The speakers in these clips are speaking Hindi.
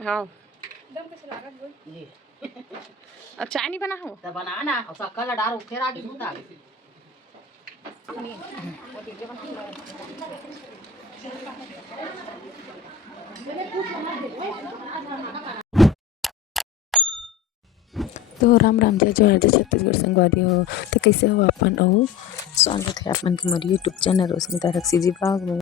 हाँ एकदम कैसे लागत बोल ये अब चाय नहीं बना हो तो बनाना और शक्कर ला डालो फिर आगे दूध आगे तो राम राम जय जोहार जय छत्तीसगढ़ संगवारी हो। तो कैसे हो अपन और स्वागत है अपन के मोर यूट्यूब चैनल रोशनी रक्सी जी ब्लॉग में।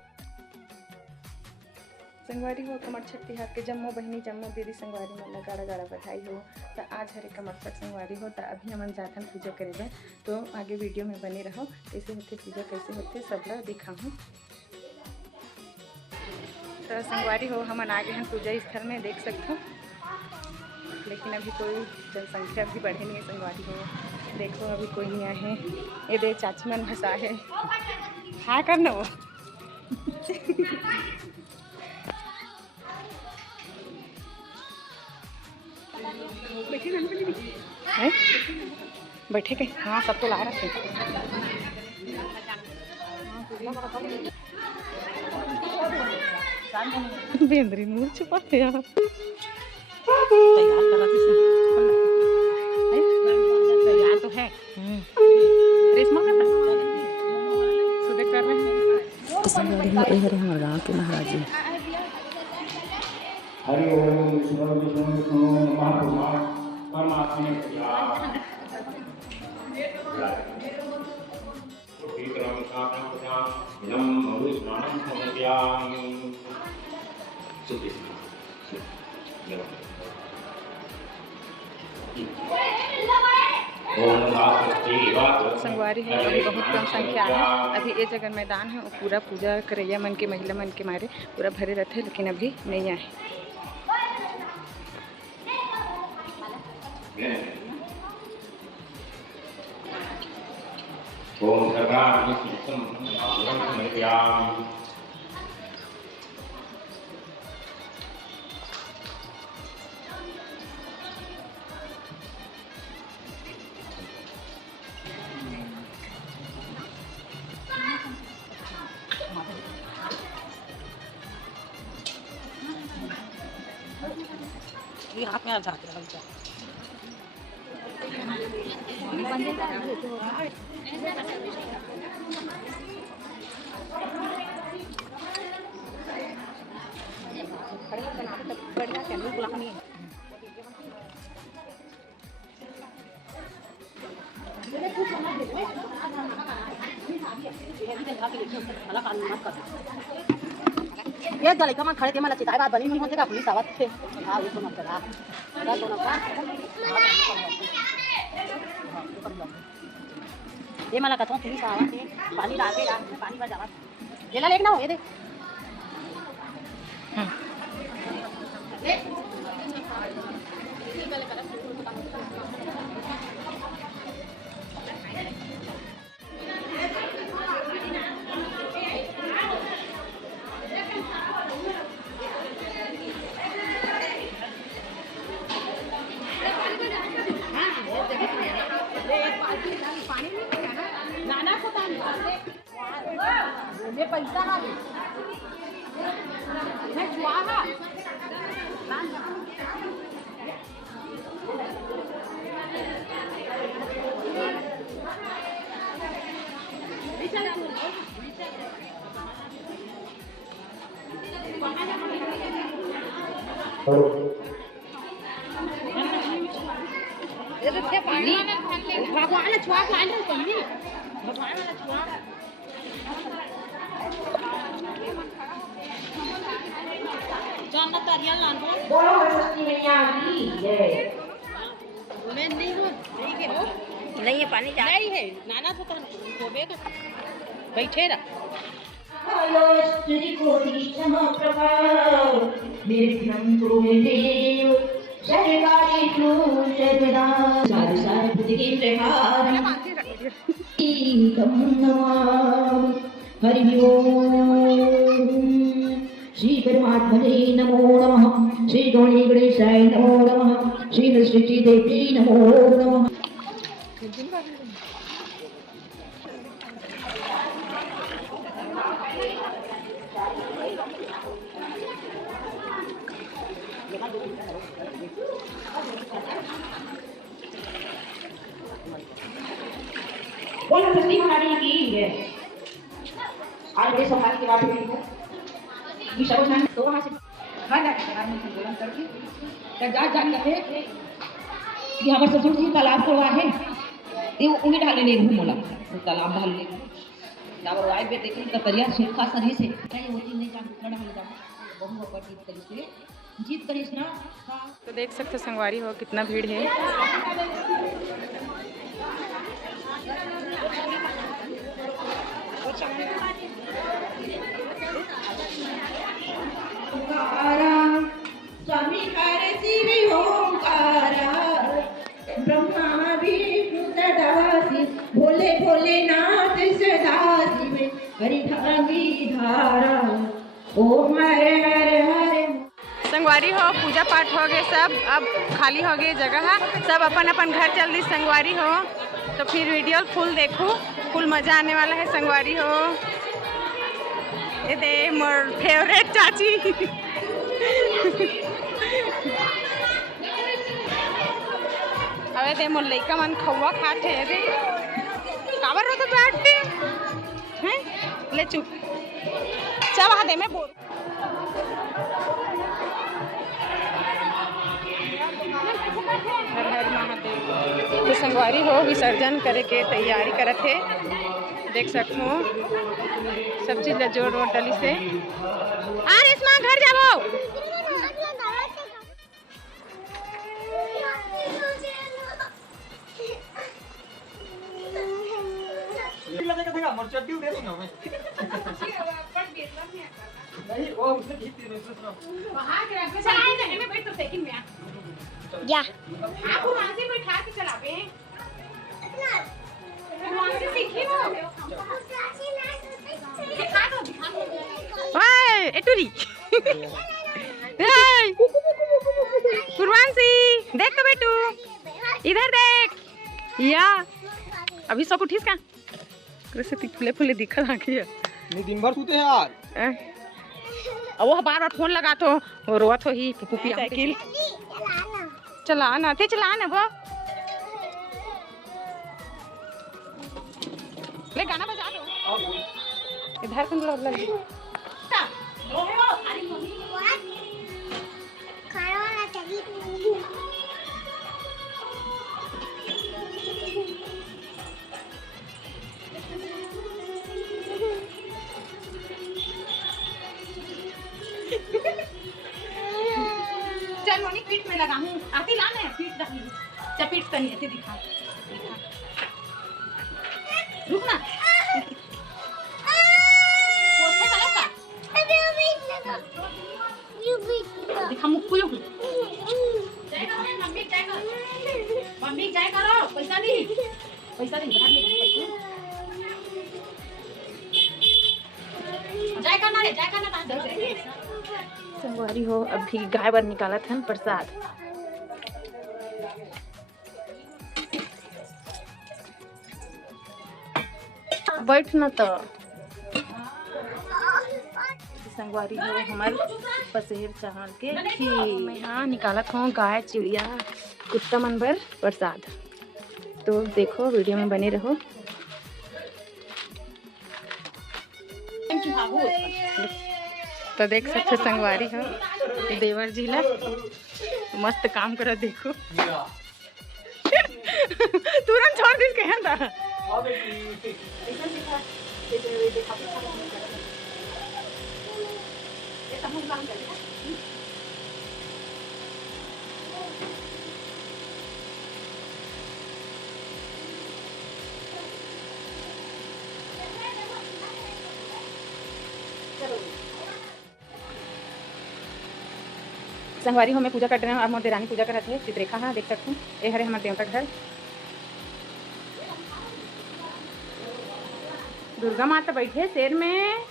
संगवारी हो कमर छठ तिहार के जम्मो बहनी जम्मो दीदी संगवारी मन गाड़ा गाड़ा बधाई हो। तो आज हरे कमर छठ संगवारी हो। तो अभी हमन जाथन पूजा करे तो आगे वीडियो में बने रहो। कैसे होते पूजा कैसे होते सब ला दिखाऊँ। तो संगवारी हो हमन आगे हम पूजा स्थल में देख सकते हो, लेकिन अभी कोई जनसंख्या भी बढ़े नहीं है। संगवारी हो देखो अभी कोई नहीं आए हैं। ये दे चाची मन भसा है हाँ करना वो बैठे के हाँ सब तो ला रखे बेंद्री नूर छुपा यार तैयार करा तैयार तो है रेशमा कर सुबह कर रहे हैं। तो संगवारी हो ये हरे हमारे गाँव के महाराज जी। हरि ओम विष्णु विष्णु विष्णु नमः परमात्मने संगवारी है अभी बहुत कम संख्या है। अभी ये जगह मैदान है और पूरा पूजा करैया मन के महिला मन के मारे पूरा भरे रहते हैं, लेकिन अभी नहीं आए। ओम सर्वाणि ये हाथ में आ जाते हैं ये गले का मन खड़े थे मला चिताई बात बनी नहीं होते का पुलिस आवत थे हां ये तो मत करा का तो ना ये मला कहता हूं पुलिस आवत थे पानी डाल के पानी बजा आवत ये ला लेना हो ये दे नाना को ये पैसा है मैं छुआ पानी भगवान छुआ पानी पानी भगवान छुआ जानना तरिया लान बोलो सस्ती मैया की जय मैं नहीं हूं नहीं के हो नहीं है पानी जा नहीं है नाना तो होबे का बैठे रहा हेलो स्त्री कोटि समप्रभा निर्भ्रम तो देव सरकारी सदा सारे सारे बुद्धि के प्रहार हरि ओम श्री परमात्मने नमो नमः श्री गौरी गणेशाय नमो नमः श्री सृष्टि देवी नमो नमः। बोलो सस्ती महारानी की है। आज बड़े सौभाग्य की बात हुई है कि सब जान तो वहां से आंदोलन करके जाग जाग करे कि हमारे ससुर जी तालाब करवा है ते उन्हें ढाले ले घूम मोला तालाब ढाल ले दाबर वाई पे देखी तो करिया सुखा सरी से नहीं होती नहीं जान लड़ा ले जा बहु ऊपर जीत करी से जीत करिस ना। तो देख सकते हो संगवारी हो कितना भीड़ है। स्वामी शिव ओंकारा ब्रह्मा विष्णु भोले भोलेनाथ सदा शिव हरिधारी धारा ओम हरे हरे हरे। संगवारी हो पूजा पाठ हो गए सब, अब खाली हो गई जगह है, सब अपन अपन घर चल दी संगवारी हो। तो फिर वीडियो फुल देखो, फुल मज़ा आने वाला है संगवारी हो। ये दे मोर फेवरेट चाची अबे दे मोर लइका मन खौवा खाते है दे काबर रो तो बैठते हैं ले चुप चल वहाँ दे मैं बोल हर हर महादेव। तो संगवारी हो विसर्जन करे के तैयारी करत है, देख सकते हो सब चीज जोड़ वोड़ डली से। अरे इसमें घर जाओ या आप वहां से बैठा के चलावे हैं वहां से सीखी हो दिखा दो ओए एटुरी ए पूर्वांशी देख तो बेटू इधर देख या अभी सब उठीस का कैसे फुले फुले दिखा लागे नहीं दिन भर सोते हैं यार। अब वो बार बार फोन लगा तो वो रोत हो ही पुपी साइकिल चला ना थे चला ना वो ले गाना बजा दो इधर कौन लग लग चल मोनी पीठ में लगा हूँ आती लाना है पीठ रख ली पीठ तो नहीं आती दिखा रुक ना दिखा मुक्कू यो मम्मी जाए करो पैसा नहीं जाए करना संगवारी हो अभी गाय बार निकाला था प्रसाद बैठना तो संगवारी हो हमारे पसेर चावल के मैं यहाँ निकाला था गाय चिड़िया कुत्ता मनबर प्रसाद। तो देखो वीडियो में बने रहो। तो देख सकते संगवारी हो देवर जिला मस्त काम करो देखो तुरंत छोड़ दिस के हंदा संगवारी हो में पूजा कर रहे हैं और मोर देरानी पूजा करत है चित्रेखा हाँ देख सकते हैं ये हरे हमारे देवता घर दुर्गा माता बैठे शेर में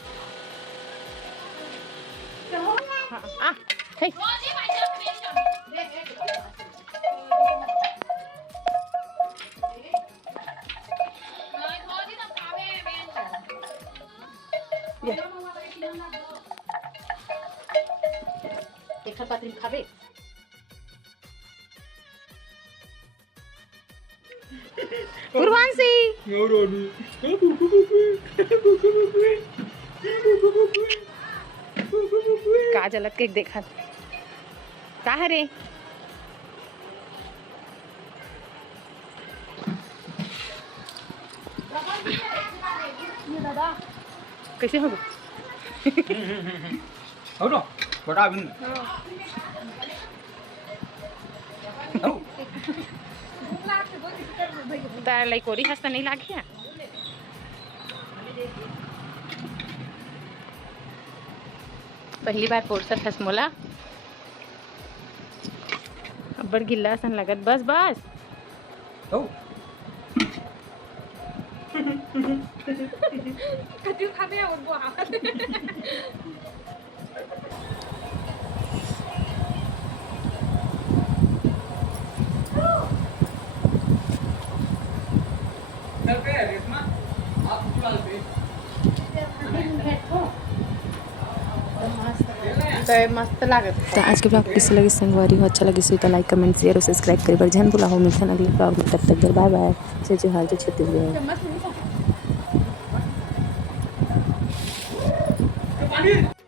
हाँ, आ, हे। देखा पात्री खावे पूर्वांशी का जलत के देखा का है रे कैसे हो हो तो बड़ा बिन हो तार लाई कोरी हंसता नहीं लागिया पहली बार पोरसत हंस मोला अब्बड़ गिल्ला सन लगत बस बस हो कति खाबे और वो चल पे रेशमा आप चल पे तो मस्त लागत तो आज के ब्लॉग कैसे लगे संगवारी हो अच्छा लगे तो लाइक कमेंट शेयर और सब्सक्राइब करे बर भुला हो मिलते हैं अगले ब्लॉग में तब तक बाय बाय जय हाल जय छत्तीसगढ़ पानी